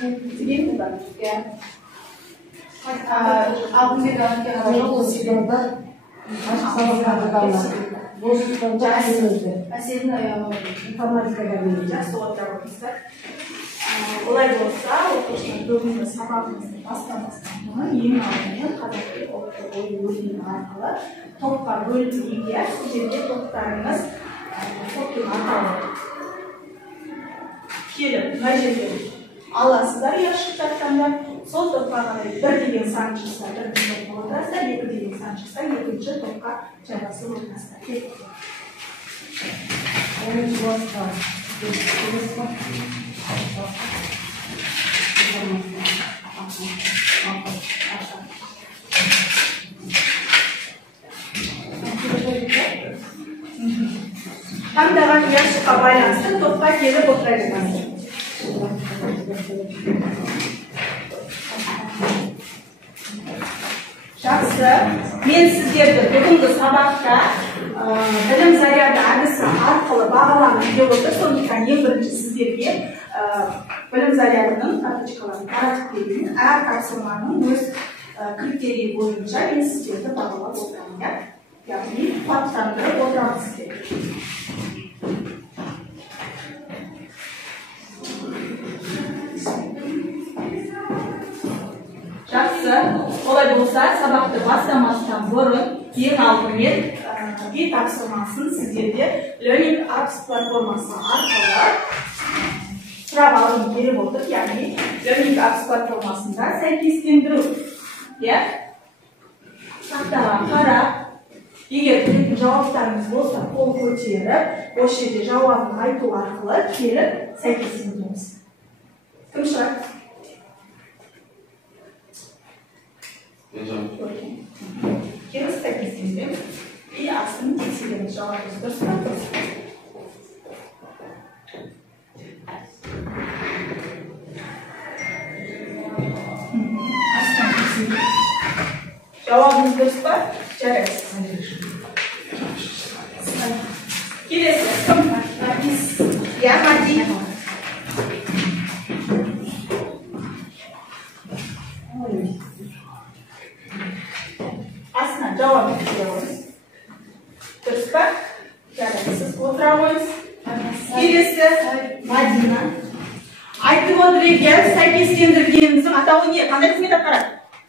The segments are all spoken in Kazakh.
Bilmiyorum ben. Yani. Aldığımda da olay olsa, okuduğumuzda sabahımızın başlamasından yeni almayı kadar oyun arkalı toplar bölümü yer, sizce toplarınız toplu arkalı kelip, мәжелер аласыздар яшықтардан сол топқа бір деген сан шықса, бір деген отырасыздар, екі деген сан шықса, екінші топқа жайғасып отырасыздар. Таңдаған яшыққа байланысты топқа келіп отырасыздар. Жақсы, мен сіздерді бүгінгі сабақта білім заряды әдісі арқылы бағаланып деп отыр. Сондықтан ең бірінші сіздерге білім зарядының карточкаларын таратып берейін. Әр тапсырманың өз критерийі бойынша мен сіздерді бағалап отырамын. Яғни қуаттандырып отырамын сіздерді. Жақсы, олай болса, сабақты бастамастан бұрын ең алдымен bir тапсырмасын сіздерде Learning Apps платформасы арқылы сұрап алғым келіп отыр. Яғни Learning Apps платформасында сәйкестендіру. Тақтаға қарап, егер білетін жауаптарыңыз болса, қол көтеріп, осы жерде жауабын айту арқылы келіп сәйкестендіреміз. Кім шығады? Келіп сәйкестендіреміз. И астын тексереміз, жауабымыз дұрыс па дұрыс. Астын тексереміз. Жауабымыз дұрыс па? Жарайсыз. Келесі, кім? Я Мади. Астына жауабын тексереміз. Дұрыс па? Жарайсыз. Отыра қойыңыз. Келесі, Мадина. Айтып отыр екен, сәйкестендіргеніміздің атауы не? Қандай қызмет атқарады?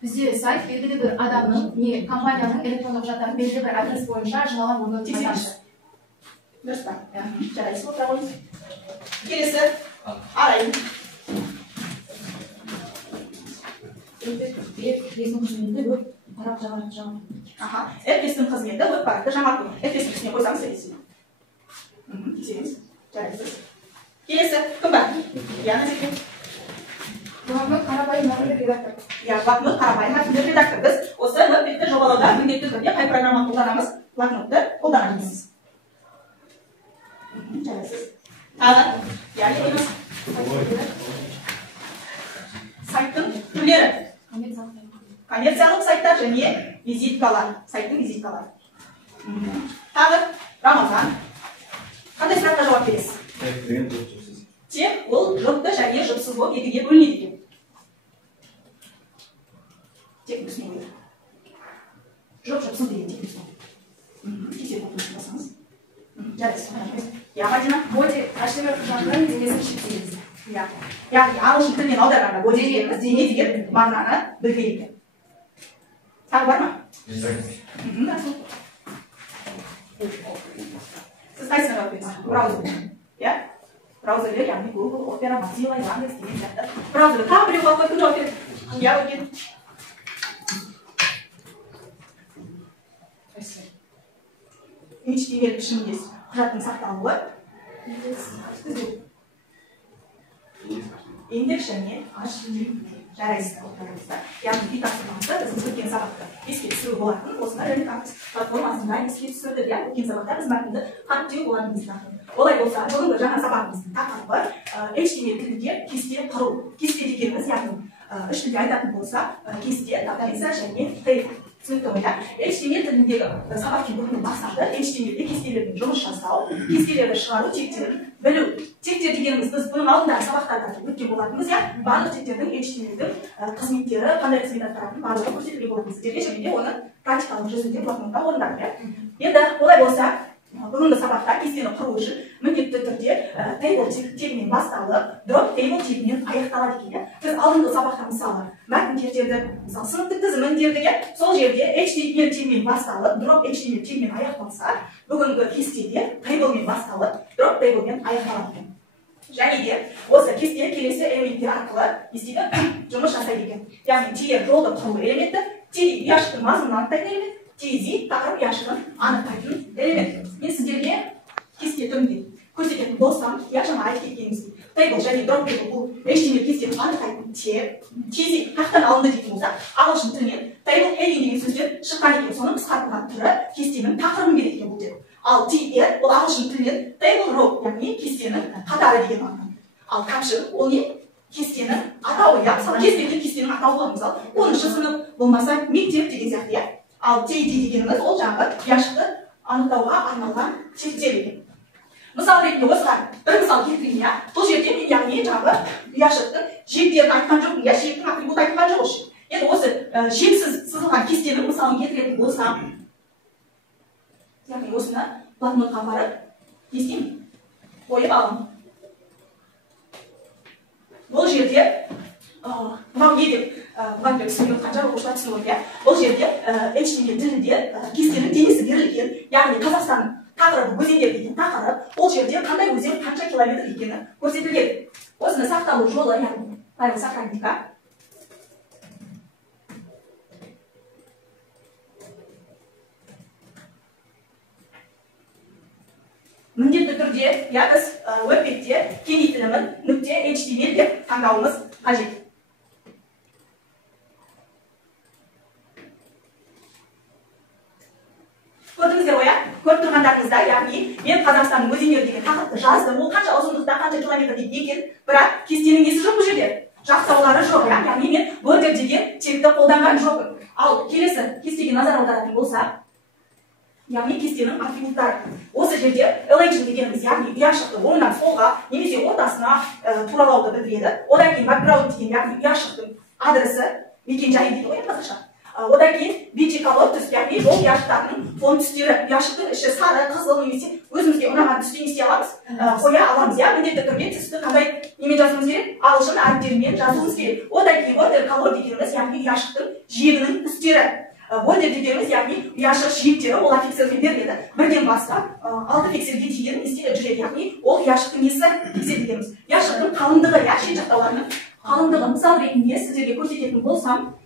Бізде сайт белгілі бір адамның, не компанияның электрондық құжаттарын белгілі бір адрес бойынша жиналған орнын тексереді. Дұрыс па? Жарайсыз, отыра қойыңыз. Келесі, арайын. F5-дің қызметі өт тарап жаңарту. F5-дің қызметі өт парақты жаңарту. F5-дің үстіне қойсаңыз сәйкестендіру. Тексереміз. Жарайсыз. Келесі, кім бар? Яна Зекен. Бұғамыз қарапайым мәтіндік редактор. Блокнот қарапайым мәтіндік редактор. Біз осы веб-бетті жобалауда міндетті түрде қай программа қолданамыз? Блокнотты қолданамыз. Жарайсыз. Тағы, яғни емес. Сайттың түрлері. Коммерциялық сайттар және визиткалар. Сайттың визиткалары. Тағы, Рамазан. Қандай сұраққа жауап бересіз? Тек ол жұпты және жұпсыз болып екіге бөлінеді екен. Тек үстіне қойды. Жұп жұпсыз деген тек үстіне. Тексеріп отырып басыңыз. Жарайсыз. Я Мадина. Боди ашылы құжаттың денесін шектейміз. Яғни ағылшын тілінен аударғанда боди дегеніміз дене деген мағынаны білдіреді. Тағы бар ма? Сіз қайсына жауап бересіз? Браузер. Браузерлер, яғни Google, Opera, Mozilla, Яндекс деген сияқты. Браузерлер. Тағы біреу қалып қойып жауап береді. Я өткен. HTML пішімінде құжаттың сақталуы. Индекс және HTML. Жарайсыз отырыңызда. Яғни bir тапсырмамызда біздің өткен сабақты еске түсіру болатын. Осында Learning Apps платформасында еске түсірді. Өткен сабақта біз мәтінді қаттеу болатынымызды. Олай болса, бүгінгі жаңа сабағымыздың тақырыбы HTML тілінде кесте құру. Кесте дегеніміз, яғни үш тілде айтатын болса, кесте, таблица және тейбл. түсінікті ғой, иә? HTML тіліндегі сабақ кебінің мақсаты HTML-де кестелердің жұмыс жасау, кестелерді шығару, тектерін білу. Тектер дегеніміз біз бұның алдындағы сабақтарда өткен болатынбыз, иә? Барлық тектердің HTML-дің қызметтері, қандай қызмет атқаратынын барлығы көрсетілген болатын сіздерге, және де оны практикалық жүзінде блокнотта орындадық, иә? Енді олай болса, бүгінгі сабақта кестені құру үшін міндетті түрде table тегінен басталып, drop table тегінен аяқталады екен. Біз алдыңғы сабақта мысалы мәтін тердерді, мысалы сыныптық тізімін дердік, сол жерде HTML тегінен басталып, drop HTML тегінен аяқталса, бүгінгі кестеде tableмен басталып, drop tableмен аяқталады екен. Және де осы кесте келесі элементтер арқылы естиді жұмыс жасайды екен. Яғни тегер жолды құру элементі, теги ұяшықтың мазмұнын анықтайтын элемент, тези тақырып ұяшығын анықтайтын элемент. Мен сіздерге кесте түрінде көрсететін болсам, жаңа айтып кеткеніміздей, table және drop table бұл HTML кестені анықтайтын тег, тези қаяқтан алынды дейтін болса, ағылшын тілінен table heading деген сөздер шыққан екен. Соның қысқартылған түрі кестенің тақырыбын береді екен бұл тег. Ал TR ол ағылшын тілінен table row, яғни кестенің қатары деген мағына. Ал caption ол не? Кестенің атауы, иә, мысалы кез келген кестенің атауы болады, мысалы 10-шы сынып, болмаса мектеп деген сияқты, иә. Ал TD дегеніміз ол жаңағы ұяшықты анықтауға арналған тегтер екен. Мысал ретінде осыған бір мысал келтірейін, иә. Бұл жерде мен яғни жаңағы ұяшықтың жектерін айтқан жоқпын, иә, жектің атрибут айтқан жоқ үшін. Енді осы жексіз сызылған кестенің мысалын келтіретін болсам, яғни осыны блокнотқа барып, не істеймін? Қойып аламын. Бұл жерде мынау не деп бұған бір түсініп отқан оқушылар түсініп отыр, иә. Бұл жерде HTML тілінде кестенің денесі берілген, яғни Қазақстанның тақырыбы өзендер деген тақырып, ол жерде қандай өзен қанша километр екені көрсетілген. Осыны сақталу жолы, яғни файл сохранитқа. Міндетті түрде, иә, біз веб-бетте кеңейтілімін .html деп таңдауымыз қажет. Көрдіңіздер ғой, көріп тұрғандарыңызда, яғни мен Қазақстанның өзендері деген тақырыпты жаздым, ол қанша ұзындықта, қанша километр дейді екен, бірақ кестенің несі жоқ бұл жерде? Жақтаулары жоқ, яғни мен border деген тегті қолданған жоқпын. Ал келесі кестеге назар аударатын болса, яғни кестенің атрибуттары. Осы жерде legend дегеніміз, яғни ұяшықты оңынан солға немесе ортасына туралауды білдіреді. Одан кейін background деген, яғни ұяшықтың адресі, мекен-жайы дейді ғой қазақша. Одан кейін бетикалор түс, яғни жол ұяшықтарының фон түстері, ұяшықтың іші сары, қызыл немесе өзімізге ұнаған түсте не істей аламыз? Қоя аламыз, иә, міндетті түрде түсті қандай немен жазуымыз керек? Ағылшын әріптерімен жазуымыз керек. Одан кейін border color дегеніміз, яғни ұяшықтың жиегінің түстері. Border дегеніміз, яғни ұяшық жиектері ол аффиксермен беріледі. Бірден бастап 6 пиксельге дейін істеліп жүреді, яғни ол ұяшықтың несі пиксель дегеніміз. Ұяшықтың қалыңдығы, иә, шет жақтауларының қалыңдығы. Мысал ретінде сіздерге көрсететін болсам,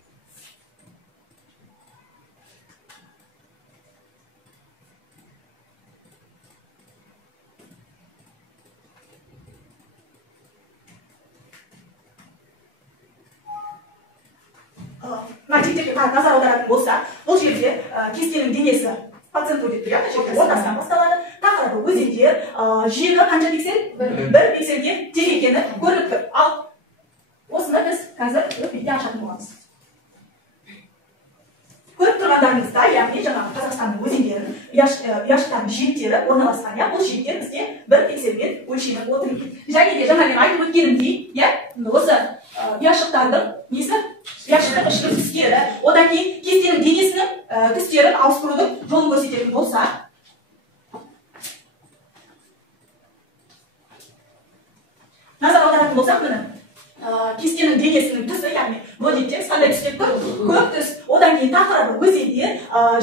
тектерге назар аударатын болса, бұл жерде кестенің денесі по центру деп тұрады, ортасынан басталады, тақырыбы өзендер, жиегі қанша пиксель? 1 пиксельге тең екені көрініп тұр. Ал осыны біз қазір өтпейде ашатын боламыз. Көріп тұрғандарыңызда, яғни жаңағы Қазақстанның өзендерінің ұяшықтардың жиектері орналасқан, иә, бұл жиектер бізде 1 пиксельмен өлшеніп отыр екен. Және де жаңа мен айтып өткенімдей, иә, осы ұяшықтардың несі? Ұяшықтың ішінің түстері, одан кейін кестенің денесінің түстерін ауыстырудың жолын көрсететін болса, назар аударатын болсақ, міне кестенің денесінің түсі, яғни body text қандай түс деп тұр? Көк түс. Одан кейін тақырыбы өзенде,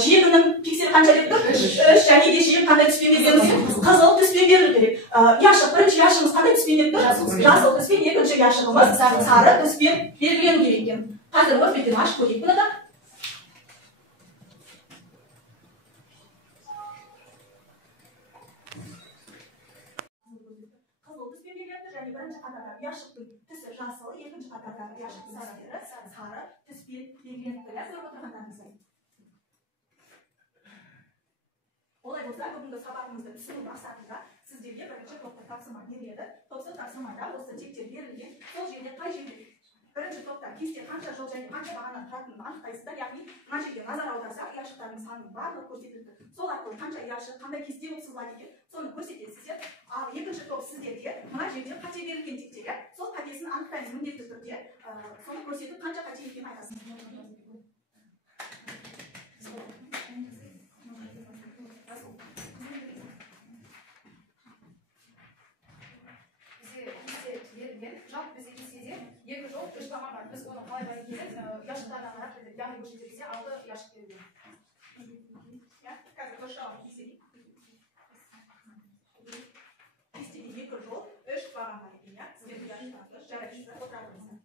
жиегінің пикселі қанша деп тұр? 3, және де жиегі қандай түспен берілген? Қызыл түспен берілу керек. Ұяшық, бірінші ұяшығымыз қандай түспен деп тұр? Жасыл түспен, екінші ұяшығымыз сары түспен берілген керек екен. Қазір веб-беттен ашып көрейік бұны да. Және бірінші қатарда ұяшықтың түсі жасыл, екінші қатарда ұяшықтың сары түспен белгіленіп тұр. Көріп отырғандарыңыздай. Олай болса, бүгінгі сабағымызды түсіну мақсатында сіздерге бірінші топта тапсырма беріледі. Топта тапсырмада осы тектер берілген, сол жерде қай жерде бірінші топта кесте қанша жол және қанша бағаны тұратынын анықтайсыздар. Яғни мына жерге назар аударсақ, ұяшықтардың санының барлығы көрсетілді. Сол арқылы қанша ұяшық, қандай кесте болып сызылады екен, соны көрсетесіздер. Ал екінші топ сіздерге мына жерде қате берілген тектегі, сол қатесін анықтаймыз міндетті түрде. Соны көрсетіп, қанша қате екенін айтасыз. Жалпы бізде кестеде екі жол, үш баған бар. Біз оны қалай бай келіп, ұяшықтардан қарап, яғни көрсетілсе, 6 ұяшық берілген. Қазір қошқалып кестеге. Кестеге екі жол, үш баған бар екен, иә? Сіздер ұяшықтарды жарайсыздар, отыра тұрыңыздар.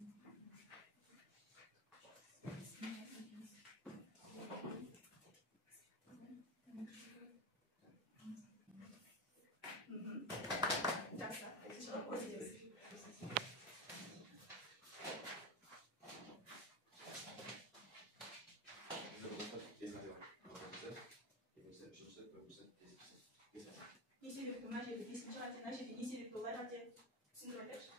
Мына жерде 5-ші қате, мына жерде еселікті олай қате түсіндіріп айтайықшы.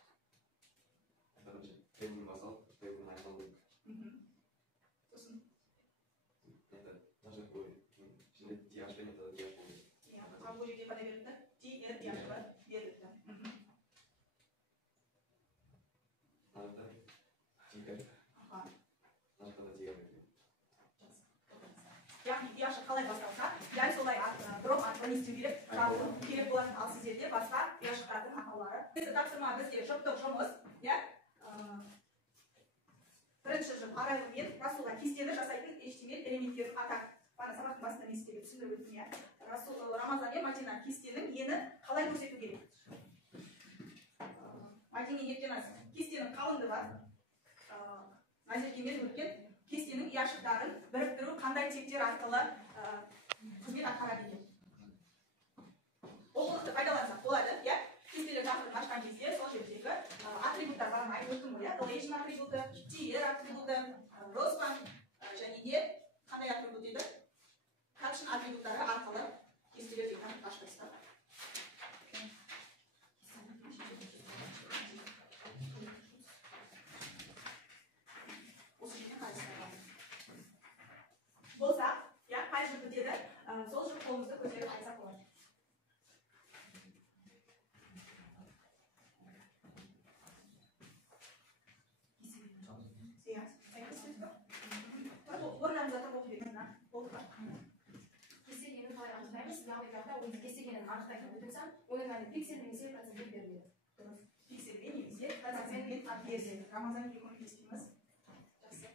Айтқанымша, Т-ның басал, Т-ның айналым. Сосын? Это даже такой, şimdi DH ben ya da DH oluyor. Bu жерде қандай берілді? TR DH-ға берілді. Нарада тигр. Нарада тигр берілді. Яғни DH қалай басталса, дәл солай дроп арқылы не істеу керек? Жалпы керек болатын, ал сіздерде басқа DH-тардың атаулары. Бізді тапсырма бізде жұптық жұмыс, иә? Бірінші жұп арайлымен Расулға кестені жасайтын HTML элементтерін атақ. Бана сабақтың басында мен сіздерге түсіндіріп өттім, иә? Рамазан мен Мадина кестенің ені қалай көрсету керек? Мадина ертеңіз кестенің қалыңдығы, Назерге мен өткен кестенің ұяшықтарын біріктіру қандай тектер арқылы қызмет атқарады екен. Оқулықты пайдалансақ болады, иә? Кестелер тақырыбын ашқан кезде сол жердегі атрибуттар барын айтып өттім ғой, иә? Relation атрибуты, TR атрибуты, Rosman және де қандай атрибут еді? Caption атрибуттары арқылы кестелер деген ашпайсыздар. Болса, я қай жұп бітеді, сол жұп қолымызды көтеріп айтсақ болады. Орнарымызда тұрып оқи беріңіз, болды ба? Кестегенін қалай анықтаймыз? Яғни ол кестегенін анықтайтын өтінсам, оның мәні пиксель немесе процентпен беріледі. Пиксельмен немесе процентпен беріледі. Рамазан екеуміз естиміз. Жақсы.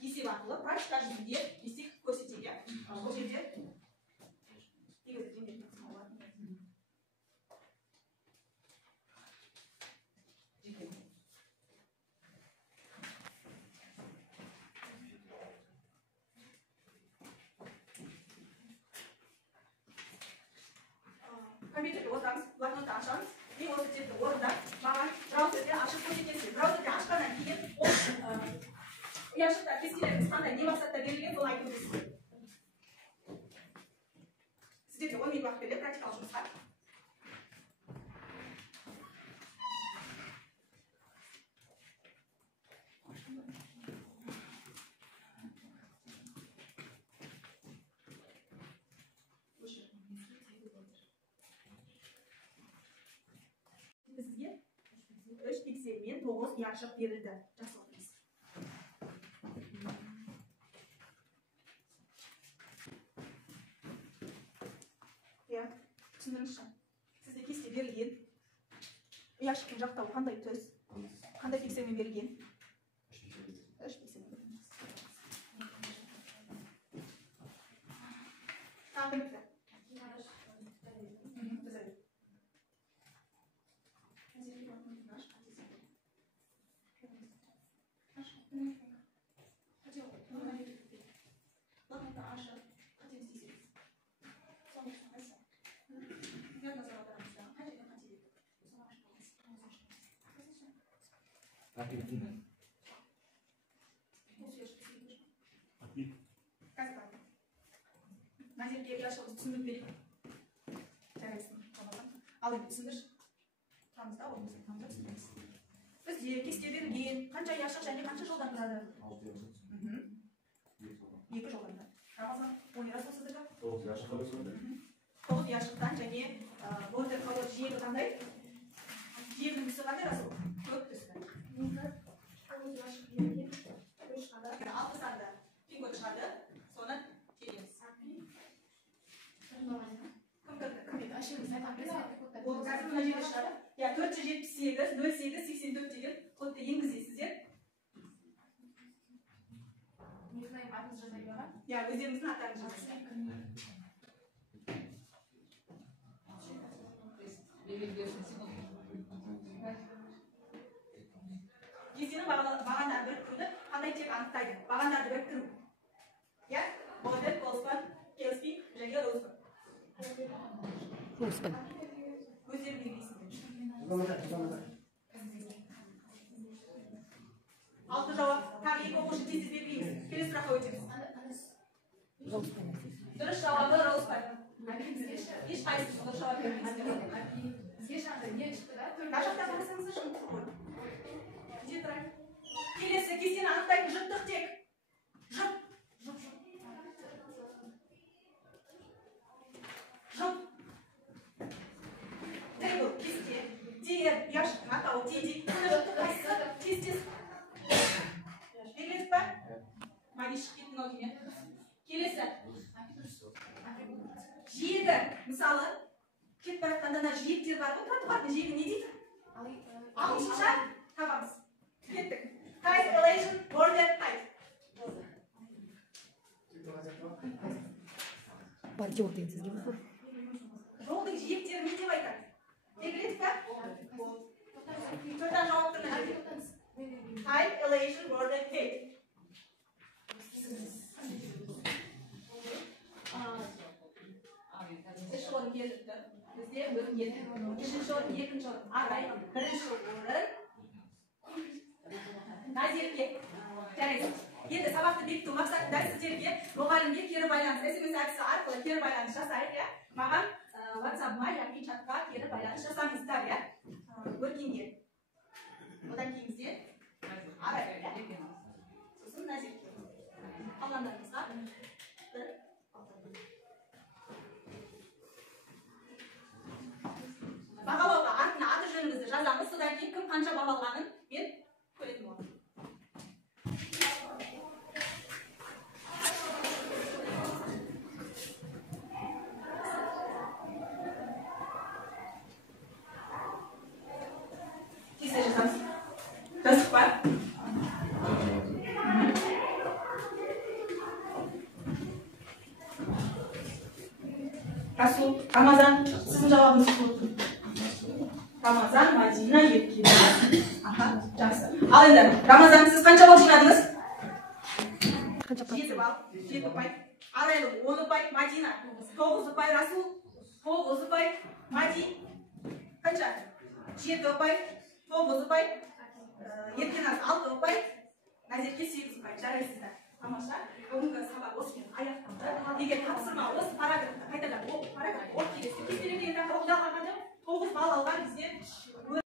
Есеп арқылы практика жүзінде есеп көрсетеді. Бұл жерде егерден берген болады. Компьютерде отырамыз, блокнотты ашамыз, и осы текті орында маған браузерде ашып көрсетесіз. Браузерде ашқаннан кейін ұяшықта кестелеріңіз қандай не мақсатта берілген, бұл айтып өтесіз. Сіздерге 10 минут уақыт беріледі практикалық жұмысқа. Бізге 3 пикселмен 9 ұяшық берілді. Жақсы отырыңыз. Түсіндіріңізші. Сізде кесте берілген. Ұяшықтың жақтауы қандай түс? Қандай пикселмен берілген? 3 пикселмен берілген. Тағы бітті. Назерге ұяшығыз түсіндіріп берейік. Жарайсың. Ал енді түсіндір. Тұрамыз да, олымызды тұрамыз да түсіндіріңіз. Бізде кестелерген қанша яшық және қанша жолдан тұрады? 2 жолдан тұрады. Рамазан, он рас осыдығы? 9 яшықтан және бордер колор жиегі қандай? Жиегінің түсі қандай расыл? Көк түсі. 6 санда фингот шығады, соны келеміз. Ол қазір мына жерде шығады. 478 08 84 деген кодты енгізесіздер. Өздеріңіздің аттарыңыз жазасыздар. Кестенің бағандарды біріктіруді қандай тек анықтайды? Бағандарды біріктіру. Бордер, колспан, келспи және розпан. Өздерің белгілейсіңдер. 6 жауап. Тағы 2 оқушы тез белгілейміз. Келесі сұраққа өтеміз. Дұрыс жауабы розпан. Ешқайсысы дұрыс жауап бермейсіздер. Қашақта қарасаңыздар жымтық қой. Где тұрайын? Келесі кестені анықтайтын жымтық тек. Жып. Тейбл, кесте. Тер, яшықтың атауы тейдей. Құны жымтық қайсысы? Кестесі. Белгіледік па? Маришық кеттің ау дейін. Келесі. Жиегі, мысалы, кетіп баратқанда жиектер бар ғой, тұратын жиегі не дейді? Ағылшынша табамыз. Кеттік. Type, elation, border, type. Жолдың жиектерін не деп айтады? Белгіледік па? Төрттен жауаптың Type, elation, border, type. Үш орын келіпті. Бізде бір еді. Үшінші орын, екінші орын. Арай, бірінші орын. Назерке. Жарайсыз. Енді сабақты бекіту мақсатында сіздерге мұғалімге кері байланыс, SMS әдісі арқылы кері байланыс жасайық. Маған WhatsApp-ма яки чатқа кері байланыс жасаңыздар. Өргенге. Одан кейін бізде Арай. Сосын Назерке. Қалғандарымызға бір бағалауға артына аты жөніңізді жазамыз, содан кейін кім қанша бал алғанын мен көретін боламын. Кесте жазамыз. Жаздық па? Расул, Рамазан, сіздің жауабыңыз болды. Рамазан, Мадина, Ерке. Жақсы. Ал енді, Рамазан, сіз қанша бал жинадыңыз? 7 бал, 7 ұпай. Арайлы, 10 ұпай, Мадина. 9 ұпай, Расул. 9 ұпай, Мади. Қанша? 7 ұпай, 9 ұпай. Еркеназ, 6 ұпай. Назерке, 8 ұпай. Жарайсыздар. Тамаша. Бүгінгі сабақ осымен аяқталды. Егер тапсырма осы параграфты қайтадан оқып, параграф оқып келесі. Кестелерден тақырып алғанда 9 бал алған бізде